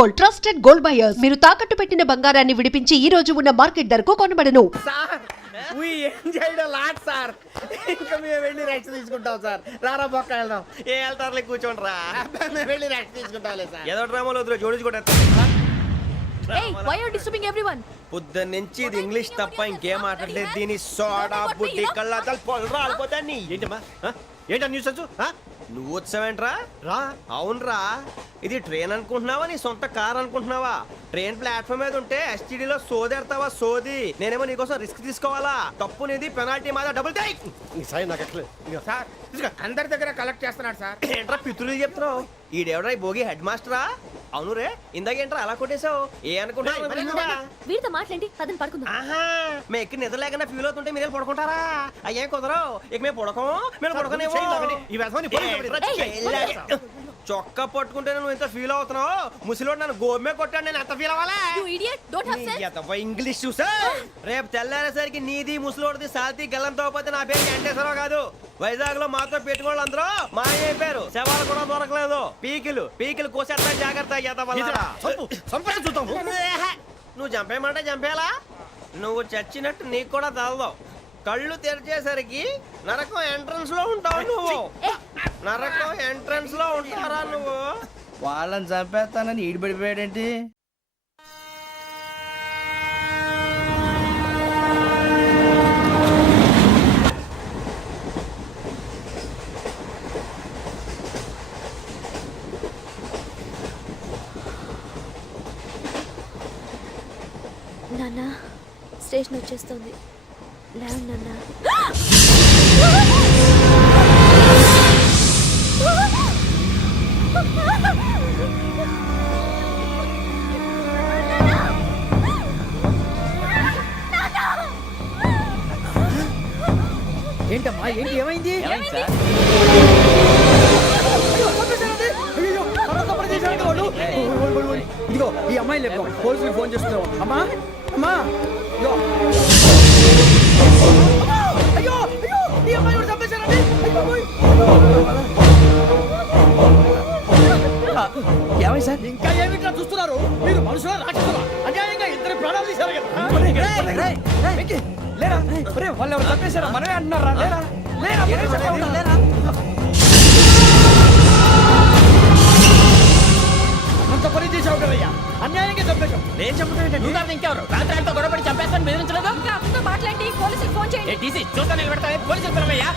Gold, trusted gold buyers. మీరు తాకట్టు పెట్టిన బంగారాన్ని విడిపించి ఈ రోజు ఉన్న మార్కెట్ ధరకు కొనబడను. Sir we enjoyed a lot sir. ఇంకా మేము వెళ్ళి రెస్ట్ తీసుకుంటాం సార్. రారా బొక్క వెళ్దాం. ఏ వెళ్తారులే కూర్చోండి రా. మేము వెళ్ళి రెస్ట్ తీసుకుంటాంలే సార్. ఏదో డ్రామాలో వద్దు జోడించుకుంటా. Hey, why are you disturbing everyone? పొద్దున్న నుంచి ఇది ఇంగ్లీష్ తప్ప ఇంకేం మాట్లాడలేదు. దీని సోడా బుడ్డి కళ్ళతలు పొలరా అల్పోతాన్ని. ఏంటమ్మా ఏంటా న్యూస్ వచ్చు? నువ్వు వచ్చావేంట్రా? రా. అవునరా, ఇది ట్రైన్ అనుకుంటున్నావా నీ సొంత కార్ అనుకుంటున్నావా? ట్రైన్ ప్లాట్ఫామ్ మీద ఉంటే ఎస్టీడీలో సోదేడతావా సోది? నేనేమో నీకోసం రిస్క్ తీసుకోవాలా? తప్పు నీది, పెనాల్టీ మాదా, డబుల్ టై. సార్ నాకు సార్ అందరి దగ్గర కలెక్ట్ చేస్తున్నాడు సార్. ఏంట్రా పితులు చెప్తున్నావు? ఈడెవడ్రా ఈ భోగి హెడ్ మాస్టరా? అవును రే, ఇందాకేంట్రా అలా కొట్టేశావు? ఏ అనుకుంటున్నావు? వీరితో మాట్లాడి పదని పడుకుందాం. ఆహా, మేము ఎక్కడ నిద్ర లేకుండా ఫీల్ అవుతుంటే మీరు పడుకుంటారా? అయ్యేం కుదరవు. ఇక మేము పడకం, మేము పడకనేమో. చొక్కా పట్టుకుంటే నువ్వు ఎంత ఫీల్ అవుతున్నావు? ముసలివాడు నన్ను గోమే కొట్టాడు, నేను ఎంత ఫీల్ అవ్వాలా? You idiot, don't have sense. English చూసా? రేపు తెల్లారేసరికి నీది ముసలివాడిది సాల్తీ గల్లంతో పోతే నా పేరు వెంకటేశ్వరరావు కాదు. వైజాగ్ లో మాతో పెట్టుకోళ్ళు అందరూ మాయైపోయారు. శవాలు కూడా దొరకలేదు. పీకిలు కోసేస్తా, జాగ్రత్త. నువ్వు చంపేయమంటే చంపేలా? నువ్వు చచ్చినట్టు నీకు కూడా తగదు. కళ్ళు తెరిచేసరికి నరకం ఎంట్రన్స్ లో ఉంటావు నువ్వు. నరకం ఎంట్రన్స్ లో ఉంటారా నువ్వు? వాళ్ళని చంపేస్తానని ఈడిపడిపోయాడేంటి? నాన్న, స్టేషన్ వచ్చేస్తుంది. లేవు నాన్న. ఏంటమ్మా, ఏంటి, ఏమైంది? ఇదిగో ఈ అమ్మాయి లేపు, పోలీసులకు ఫోన్ చేస్తున్నావు. అమ్మా అమ్మా, అయ్యో అయ్యో, ఈ అమ్మాయి కూడా చంపేశారండి. ఏమై సార్? ఇంకా ఏమిట్లా చూస్తున్నారు? మీరు మనుషుల రాక్షసులా? అన్యాయంగా ఇద్దరు ప్రాణాలు తీశారు కదా. లేరా, వాళ్ళు ఎవరు చంపేశారా? మనమే అంటున్నారా? లేరా లేరా. అంత పని చేసావు కదయ్యా, అన్యాయంగా చంపేశావు. నేను చంపుతాను. ఇంకెవరు రాత్రి గొడవపడి చంపేస్తాను బెదిరించలేదు. అతనితో మాట్లాడి పోలీసులకు ఫోన్ చేయండి. టీసీ చూస్తా నిలబెడతా. పోలీసులు పిలవయ్యా.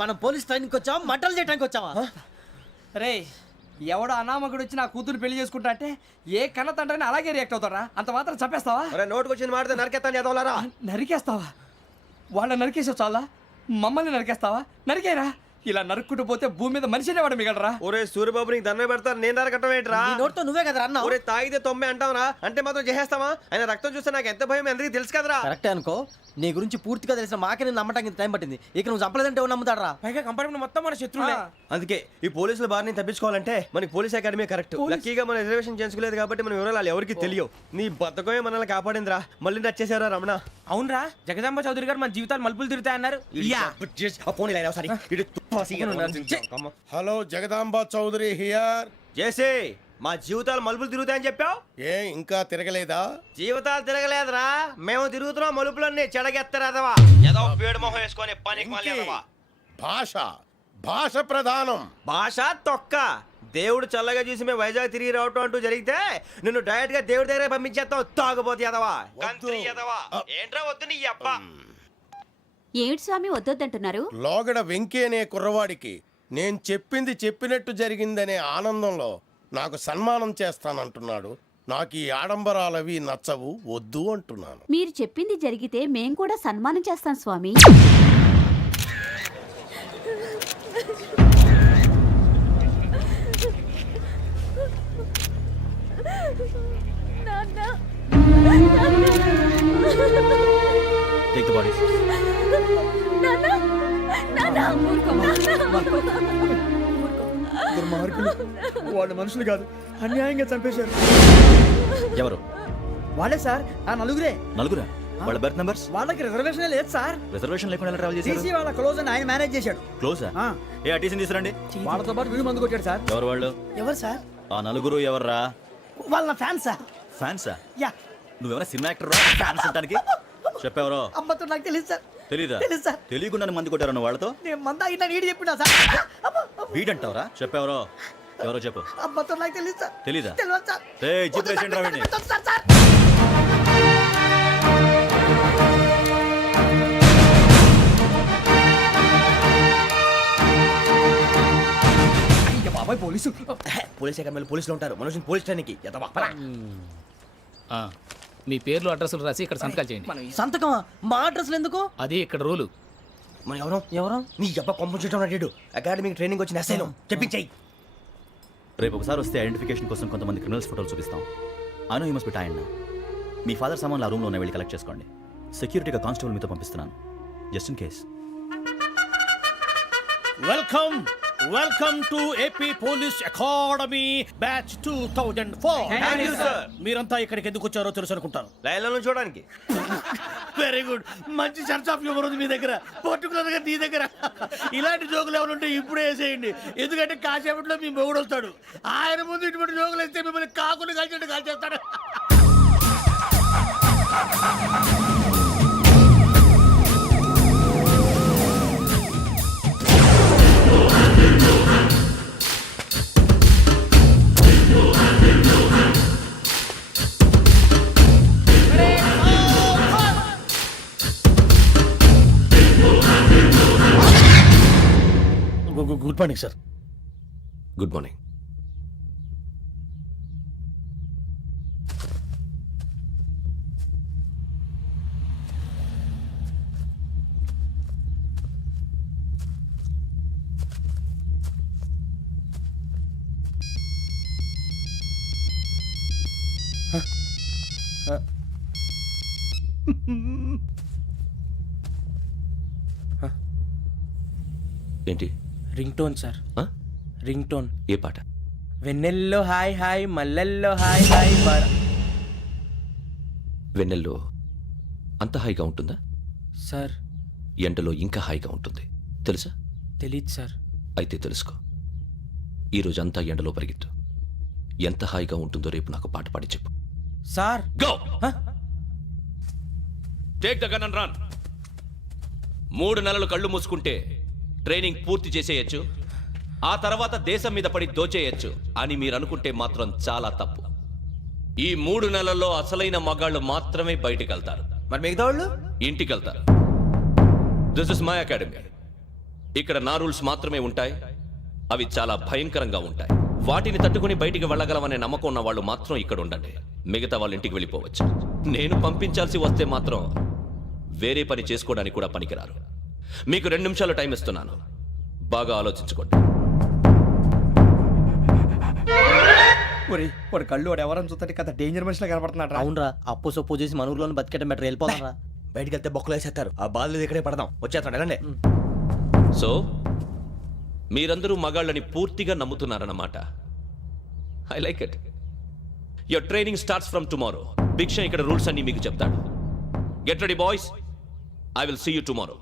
మనం పోలీస్ ట్రైనింగ్ వచ్చావా, మంటలు చేయడానికి వచ్చావా? రే, ఎవడో అనామకుడు వచ్చి నా కూతురు పెళ్లి చేసుకుంటా అంటే ఏ కన్న తండ్రిని అలాగే రియాక్ట్ అవుతారా? అంత మాత్రం చంపేస్తావా? నోటుకు వచ్చింది మాడితే నరికెత్తాను చదవాలరా. నరికేస్తావా? వాళ్ళని నరికేసావు చాలా, మమ్మల్ని నరికేస్తావా? నరికేరా. ఇలా నరుక్కుంటూ పోతే భూమి మీద మనిషినే వాడు మిగలరా. ఒరే సూర్యబాబు, నీకు దండ పెడతారు, నేను నరకటం ఏంట్రా? నోటితో నువ్వే కదా అన్నా. ఒరే తాగితే 90 అంటావురా, అంటే మాత్రం చేసేస్తావా? ఆయన రక్తం చూస్తే నాకు ఎంత భయం అందరికీ తెలుసు కదరా. కరెక్టే అనుకో, నీ గురించి పూర్తిగా తెలిసిన మాకే నేను నమ్మటానికి టైం పట్టింది. ఇక నువ్వు చంపలేదంటే ఎవరు నమ్ముతాడరా? పైగా కంపార్ట్మెంట్ మొత్తం మన శత్రువులే. అందుకే ఈ పోలీసుల బారిని తప్పించుకోవాలంటే మనకి పోలీస్ అకాడమీ కరెక్ట్. లక్కీగా మన రిజర్వేషన్ చేసుకోలేదు కాబట్టి మన వివరాలు ఎవరికి తెలియవు. నీ బతకమే మనల్ని కాపాడిందిరా. మళ్ళీ నచ్చేసారా రమణ? అవునరా, జగదాంబ చౌదరి గారు మన జీవితాలు మలుపులు తిరుగుతాయన్నారు. Hello, Jagadamba Chowdary here. చేసే మా జీవితాలు మలుపులు తిరుగుతాయని చెప్పావు. ఏ ఇంకా తిరగలేదా? జీవితాలు తిరగలేదురా, మేము తిరుగుతున్నాం మలుపులన్నీ. చెడగెత్తరాదవా ఏదో పేడు మొహం వేసుకొని పనికి మళ్ళీ భాష భాష ప్రధానం. భాష తొక్క. దేవుడు చల్లగా చూసి మేము వైజాగ్ తిరిగి రావటం అంటూ జరిగితే నిన్ను డైరెక్ట్ గా దేవుడి దగ్గర పంపించేస్తావు. తాగబోతు ఎదవా, కంత్రి ఎదవా. ఏంట్రా వద్దు నీ అబ్బా. ఏమిటి స్వామి వద్దొద్దంటున్నారు? లోగడ వెంకీ అనే కుర్రవాడికి నేను చెప్పింది చెప్పినట్టు జరిగిందనే ఆనందంలో నాకు సన్మానం చేస్తానంటున్నాడు. నాకు ఈ ఆడంబరాలవి నచ్చవు, వద్దు అంటున్నాను. మీరు చెప్పింది జరిగితే మేం కూడా సన్మానం చేస్తాం స్వామి. Take the bodies. దుర్మార్గులు, వాళ్ళు మనుషులు కాదు, అన్యాయంగా చంపేశారు. ఎవరు? వాళ్ళే సార్, ఆ నలుగురే. నలుగురా? వాళ్ళ బర్త్ నంబర్స్? వాళ్ళకి రిజర్వేషన్ లేదు సార్. రిజర్వేషన్ లేకుండా ఎలా ట్రావెల్ చేశారు? టీసీ వాళ్ళ క్లోజ్ అని ఆయన మేనేజ్ చేశాడు. క్లోజా? ఆ. ఏ ఆ టీసీని తీసుకురండి. వాళ్ళతో పాటు వీడు మందు కొట్టాడు సార్. ఎవరు వాళ్ళు? ఎవరు సార్? ఆ నలుగురు ఎవర్రా? వాళ్ళ ఫ్యాన్ సార్. ఫ్యాన్సా? యా. నువ్వెవరా సినిమా యాక్టర్ రా ఫ్యాన్స్ అంటానికి? చెప్పెవరో? అమ్మతో నాకు తెలియదు సార్. తెలీదా? తెలీదు సార్. తెలియకుండా మంది కొట్టారన్న వాళ్ళతో? నేను మంద అయినా నీడి చెప్పినా సార్. వీడంటావరా? చెప్పెవరో? ఎవరో చెప్పు. అమ్మతో నాకు తెలియదు సార్. తెలీదా? తెలియదు సార్. ఏయ్, జీప్ రేసేయండి రా వీడిని. Sir sir. అయ్య బాబాయ్, పోలీసు. పోలీస్ అకాడమీలో పోలీసులు ఉంటారు, మనుషులు పోలీస్ స్టేషన్కి మీ పేర్లు అడ్రస్లు రాసి ఇక్కడ సంతకాలు చేయండి. సంతకం మా అడ్రస్లు ఎందుకు? అది ఇక్కడ రూలు. మనం ఎవరు నీ అబ్బా పంపించడం అడిగాడు. అకాడమిక్ ట్రైనింగ్ వచ్చిన అసైలం చెప్పించాయి. రేపు ఒకసారి వస్తే ఐడెంటిఫికేషన్ కోసం కొంతమంది క్రిమినల్స్ ఫోటోలు చూపిస్తాం. అను యూ మస్ట్ బి టైండ్. మీ ఫాదర్ సామాన్లు ఆ రూమ్లో ఉన్న వెళ్ళి కలెక్ట్ చేసుకోండి. సెక్యూరిటీగా కానిస్టేబుల్ మీతో పంపిస్తున్నాను, just in case. Welcome to AP police academy batch 2004. మీరంతా ఇక్కడికి ఎందుకు వచ్చారో తెలుసు అనుకుంటాను. లైన్లో చూడడానికి. వెరీ గుడ్, మంచి సెన్స్ ఆఫ్ హ్యూమర్ ఉంది మీ దగ్గర, పర్టికులర్ గా నీ దగ్గర. ఇలాంటి జోకులు ఎవరు ఉంటే ఇప్పుడే వేసేయండి, ఎందుకంటే కాసేపట్లో మీ మొగుడు వస్తాడు. ఆయన ముందు ఇటువంటి జోకులు వేస్తే మిమ్మల్ని కాకుని కాల్చేట్టు కాల్చేస్తాడు. Good morning sir. Good morning. ఏంటి? Ring tone sir. Ring tone. ఏ పాట? వెన్నెల్లో హాయ్ హాయ్, మల్లెల్లో హాయ్ హాయ్. వెన్నెల్లో అంత హాయిగా ఉంటుందా? సార్ ఎండలో ఇంకా హాయిగా ఉంటుంది తెలుసా? తెలీదు సార్. అయితే తెలుసుకో. ఈరోజు అంతా ఎండలో పరిగెత్తు. ఎంత హాయిగా ఉంటుందో రేపు నాకు పాట పాడి చెప్పు. Sir go. Take the gun and run. 3 నెలలు కళ్ళు మూసుకుంటే ట్రైనింగ్ పూర్తి చేసేయచ్చు, ఆ తర్వాత దేశం మీద పడి దోచేయచ్చు అని మీరు అనుకుంటే మాత్రం చాలా తప్పు. ఈ 3 నెలల్లో అసలైన మగాళ్ళు మాత్రమే బయటికి వెళ్తారు. మరి మిగతా వాళ్ళు ఇంటికి వెళ్తారు. This is my academy. ఇక్కడ నా రూల్స్ మాత్రమే ఉంటాయి. అవి చాలా భయంకరంగా ఉంటాయి. వాటిని తట్టుకుని బయటికి వెళ్ళగలమనే నమ్మకం ఉన్న వాళ్ళు మాత్రం ఇక్కడ ఉండండి. మిగతా వాళ్ళు ఇంటికి వెళ్ళిపోవచ్చు. నేను పంపించాల్సి వస్తే మాత్రం వేరే పని చేసుకోవడానికి కూడా పనికిరారు. మీకు 2 నిమిషాలు టైం ఇస్తున్నాను, బాగా ఆలోచించుకోండి. వాడు కళ్ళు వాడు ఎవరని చూస్తే కదా డేంజర్ మనిషిలో కనపడుతున్నాడు. అవునరా, అప్పు సొప్పు చేసి మన ఊర్లో బతికేయడం బెటర్. వెళ్ళిపోతారా? బయటికి వెళ్తే బొక్కలు వేసేస్తారు. ఆ బాధలు ఇక్కడే పడదాం. వచ్చేస్తాడు, వెళ్ళండి. సో మీరందరూ మగాళ్ళని పూర్తిగా నమ్ముతున్నారన్నమాట. I like it. Your training starts from tomorrow. Bhiksha ఇక్కడ రూల్స్ అన్ని మీకు చెప్తాడు. Get ready boys, I will see you tomorrow.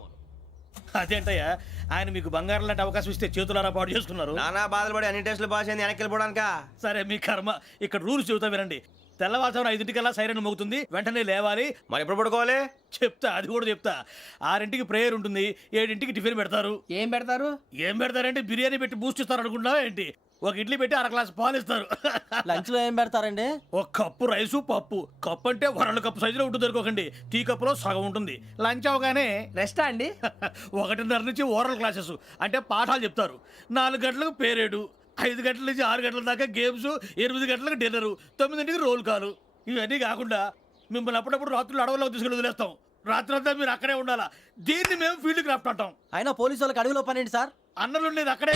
అదేంటయ్యా, ఆయన మీకు బంగారం లాంటి అవకాశం ఇస్తే చేతులారా పాటు చేసుకున్నారు. నానా బాధలు పడి అన్ని టెస్టులు పాస్ అయింది, వెనక్కి వెళ్ళిపోవడానికా? సరే మీ కర్మ. ఇక్కడ రూల్స్ చెబుతా వినండి. తెల్లవారుజామున 5 సైరన్ మోగుతుంది, వెంటనే లేవాలి. మరి ఎప్పుడు పడుకోవాలి? చెప్తా, అది కూడా చెప్తా. 6 ప్రేయర్ ఉంటుంది, 7 టిఫిన్ పెడతారు. ఏం పెడతారు? ఏం పెడతారంటే బిర్యానీ పెట్టి బూస్ట్ ఇస్తారు అనుకుంటున్నావా ఏంటి? ఒక ఇడ్లీ పెట్టి 1 గ్లాస్ పాలు ఇస్తారు. లంచ్ లో ఏం పెడతారండి? ఒక కప్పు రైసు పప్పు. కప్పు అంటే 1 కప్పు సైజులో ఉంటుంది అనుకోకండి. టీ కప్పులో సగం ఉంటుంది. లంచ్ అవగానే రెస్టా అండి? 1:30 నుంచి ఓరల్ క్లాసెస్ అంటే పాఠాలు చెప్తారు. 4 గంటలకు పేరేడు. 5 గంటల నుంచి 6 గంటల దాకా గేమ్స్, 8 గంటలకు డిన్నర్, 9ంటికి రోల్ కాలు. ఇవన్నీ కాకుండా మిమ్మల్ని అప్పుడప్పుడు రాత్రులు అడవుల్లో తీసుకుని వదిలేస్తాం. రాత్రి అంతా మీరు అక్కడే ఉండాలా. దీన్ని మేము ఫీల్డ్ క్రాఫ్ట్ అంటాం. అయినా పోలీసు వాళ్ళకి అడవిలో పని ఏంటి సార్? అన్నలు ఉండేది అక్కడే.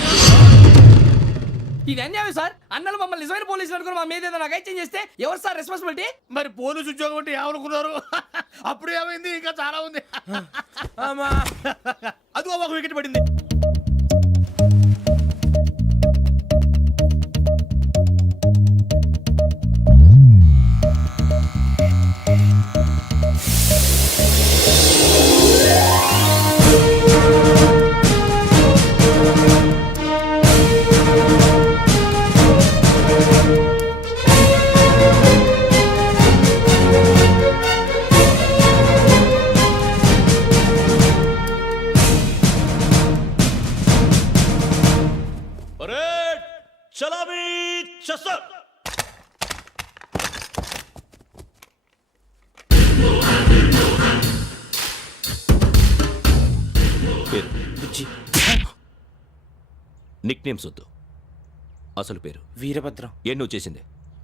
ఇది అన్యాయం సార్. అన్నలు మమ్మల్ని నిజమైన పోలీసులు అనుకుని మా మీద ఏదైనా చేంజ్ చేస్తే ఎవరు సార్ రెస్పాన్సిబిలిటీ? మరి పోలీసు ఉద్యోగం అంటే ఏమనుకున్నారు? అప్పుడు ఏమైంది? ఇంకా చాలా ఉంది. అది ఒక వికెట్ పడింది. నిక్ నేమ్స్ వద్దు, అసలు పేరు. వీరభద్రం. ఏం నువ్వు చేసింది?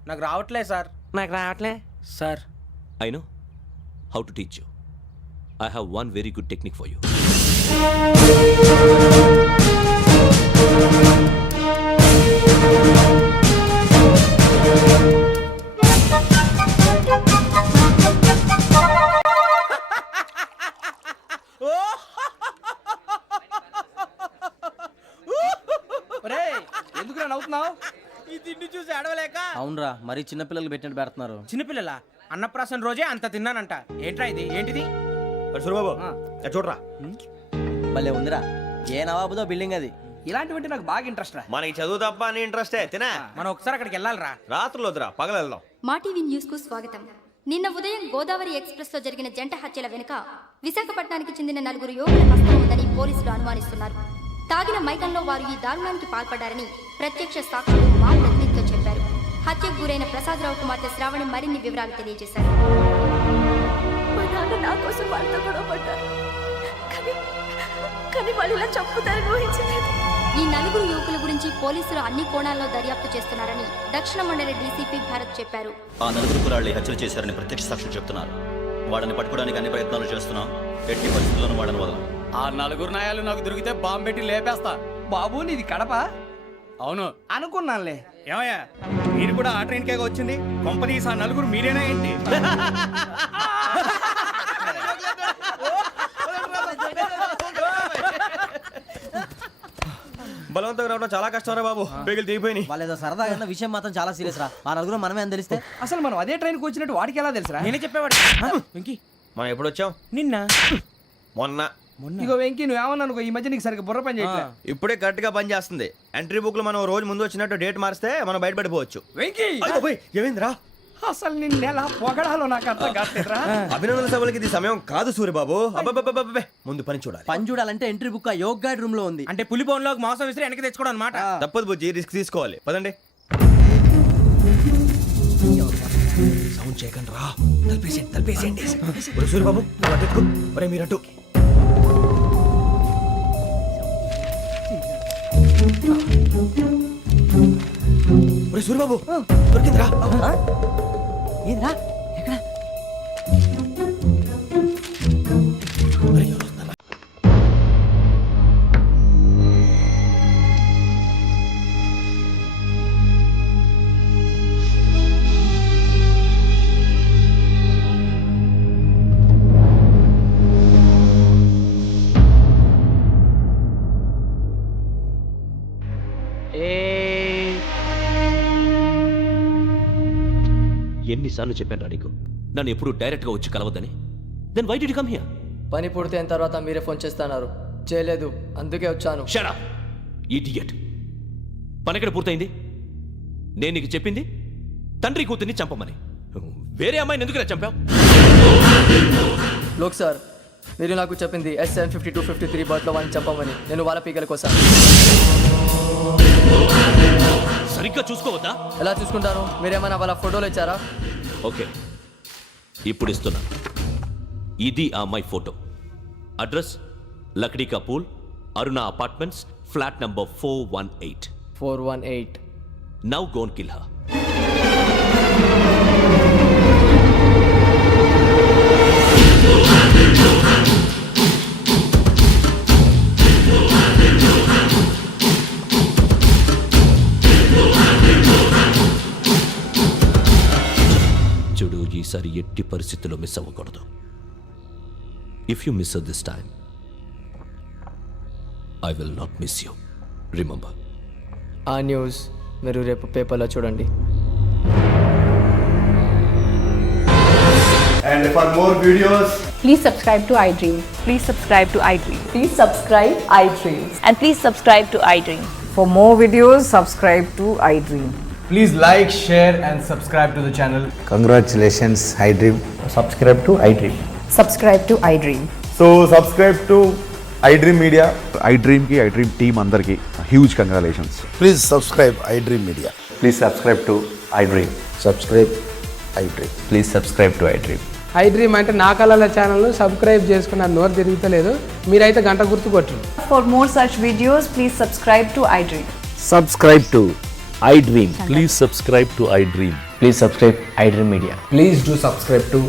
నాకు రావట్లే సార్. నాకు రావట్లే sir. I know how to teach you. I have one very good technique for you. ఎందుకు నవ్వుతున్నావు? ఈ తిండి చూసి అడవలేక. అవునరా, మరి చిన్నపిల్లలు పెట్టినట్టు పెడుతున్నారు. చిన్నపిల్లల అన్నప్రాసన రోజే అంత తిన్నానంట. ఏంట్రా ఇది? ఏంటిది? సూరిబాబు చూడరా. భలే ఉందిరా. ఏ నవాబుదో బిల్డింగ్ అది. ఇలాంటివంటే నాకు బాగా ఇంట్రెస్ట్ రా. మనకి చదువు తప్ప అని ఇంట్రెస్టే. తినా మనం ఒకసారి అక్కడికి వెళ్ళాలిరా. రాత్రులు వద్దురా, పగలు వెళ్దాం. మా టీవీ న్యూస్ కు స్వాగతం. నిన్న ఉదయం గోదావరి ఎక్స్ప్రెస్ లో జరిగిన జంట హత్యల వెనుక విశాఖపట్నానికి చెందిన 4 యువకుల హస్తం ఉందని పోలీసులు అనుమానిస్తున్నారు. తాగిన మైకంలో వారు ఈ దారుణానికి పాల్పడ్డారని ప్రత్యక్ష సాక్షులు మా ప్రతినిధితో చెప్పారు. హత్యకు గురైన ప్రసాదరావు కుమార్తె శ్రావణి మరిన్ని వివరాలు తెలియజేశారు. మా నాన్న నా కోసం వాళ్ళతో గొడవ పడ్డారు, కానీ వాళ్ళు ఇలా చంపుతారని ఊహించలేదు. ఈ 4 యువకుల గురించి పోలీసులు అన్ని కోణాల్లో దర్యాప్తు చేస్తున్నారని దక్షిణ మండలి డీసీపీ భరత్ చెప్పారు. ఆ 4 కుర్రాళ్ళు హత్యలు చేశారని ప్రత్యక్ష సాక్షులు చెప్తున్నారు. వాళ్ళని పట్టుకోవడానికి అన్ని ప్రయత్నాలు చేస్తున్నాం. ఎట్టి పరిస్థితుల్లోనూ వాళ్ళని వదలం. ఆ 4 నాయాలు నాకు దొరికితే బాంబు పెట్టి లేపేస్తా. బాబు నీది కడప? అవును అనుకున్నానులే. ఏమయ్యా, మీరు కూడా ఆ ట్రైన్ కేగా వచ్చింది? కంపెనీస్ ఆ 4 మీరేనా ఏంటి? బలవంతంగా రావడం చాలా కష్టం రా బాబు. బేగులు దిగిపోయినాయి. వాళ్ళేదో సరదాగా విషయం మాత్రం చాలా సీరియస్ రా. ఆ 4 మనమే అని తెలిస్తే అసలు మనం అదే ట్రైన్కి వచ్చినట్టు వాడికి ఎలా తెలుసురా? నేనే చెప్పేవాడు. వెంకీ, మనం ఎప్పుడు వచ్చాం? నిన్న మొన్న. ఇగో వెంకీ, నువ్వేమన్నా అనుకో, ఈ మధ్య నీకు సరిగ్గా బుర్ర పని చేయట్లేదు. ఇప్పుడే కరెక్ట్ గా పని చేస్తుంది. ఎంట్రీ బుక్ లో మనం రోజు ముందు వచ్చినట్టు డేట్ మారిస్తే మనం బయటపడిపోవచ్చు. వెంకీ, ఏమైందిరా? అసలు నిన్న ఎలా పొగడాలో నాకు అర్థం కాట్లేదురా. అభినందన సభలకి ఇది సమయం కాదు సూర్యబాబు. అబ్బబ్బబ్బబ్బబ్బే, ముందు పని చూడాలి. పని చూడాలంటే ఎంట్రీ బుక్ ఆ యోగ్ గైడ్ రూమ్ లో ఉంది. అంటే పులి బోన్లోకి మాంసం విసిరి వెనక్కి తెచ్చుకోవడం అనమాట. తప్పదు బుజ్జి, రిస్క్ తీసుకోవాలి. పదండి. సౌండ్ చేయకండి రా. తలపేసేయండి. సూర్యబాబు ఒరే మీరట్టు. ఒరే సూర్యబాబు, దొరికిందిరా. ఏంద్రా ఎక్కడ? ఎన్నిసార్లు చెప్పాను నీకు నన్ను ఎప్పుడు డైరెక్ట్ గా వచ్చి కలవద్దని? Then why did you come here? పని పూర్తయిన తర్వాత మీరే ఫోన్ చేస్తున్నారు. చేయలేదు, అందుకే వచ్చాను. Shut up idiot. పని ఎక్కడ పూర్తయింది? నేను నీకు చెప్పింది తండ్రి కూతుర్ని చంపమని. వేరే అమ్మాయిని ఎందుకు చంపావు? లోక్ సార్, మీరు నాకు చెప్పింది SN 5253 బర్త్లో వాళ్ళని చంపమని. నేను వాళ్ళ పీకల కోసం. సరిగ్గా చూసుకోవద్దా? ఎలా చూసుకుంటాను? మీరేమైనా వాళ్ళ ఫోటోలు ఇచ్చారా? ఓకే, ఇప్పుడు ఇస్తున్నా. ఇది ఆ అమ్మాయి ఫోటో. అడ్రస్ లక్డీ కా pool, Aruna apartments, flat number 418. 418. Now go and kill her. చూడు, ఈసారి ఎట్టి పరిస్థితుల్లో మిస్ అవ్వకూడదు. If you miss this time I will not miss you. Remember. ఆ న్యూస్ మీరు రేపు పేపర్లో చూడండి. And for more videos, Please subscribe to iDream. Please subscribe to iDream. Please subscribe iDream. And please subscribe to iDream. For more videos, subscribe to iDream. Please like, share and subscribe to the channel. congratulations, iDream. Subscribe to iDream. Subscribe to iDream. So subscribe to iDream Media. iDream ki iDream team andarki huge congratulations. Please subscribe iDream media. Please subscribe to iDream. Subscribe iDream. Please subscribe to iDream. iDream అంటే నా కళల ఛానల్ను subscribe చేసుకున్న నోరు తిరుగుతలేదు. మీరైతే గంట గుర్తు కొట్టండి. For more such videos, please subscribe to iDream. Subscribe to iDream. Please subscribe to iDream. Please subscribe iDream Media. Please do subscribe to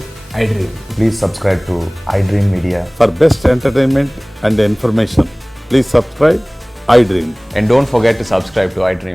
iDream. Please subscribe to iDream Media. For best entertainment and information please subscribe iDream. And don't forget to subscribe to iDream.